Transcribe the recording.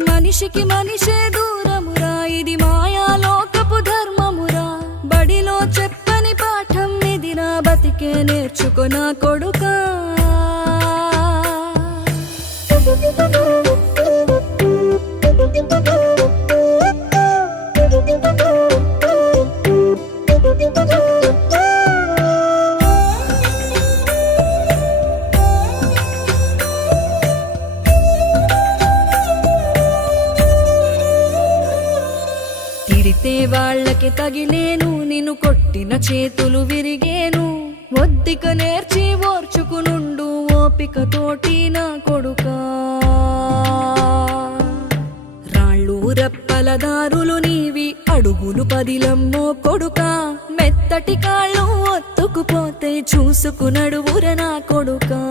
మనిషికి మనిషే దూరమురా, ఇది మాయాలోకపు ధర్మమురా. బడిలో చెప్పని పాఠం ఇది, నా బతికే నేర్చుకో నా కొడుకా. తిడితే వాళ్ళకి తగిలేను, నిన్ను కొట్టిన చేతులు విరిగేను. ఒద్దిక నేర్చి ఓర్చుకునుండు ఓపికతోటి నా కొడుకా. రాళ్ళు రప్పల దారులు నీవి, అడుగులు పదిలమ్మో కొడుకా. మెత్తటి కాళ్ళు ఒత్తుకుపోతే చూసుకునడువుర నా కొడుకా.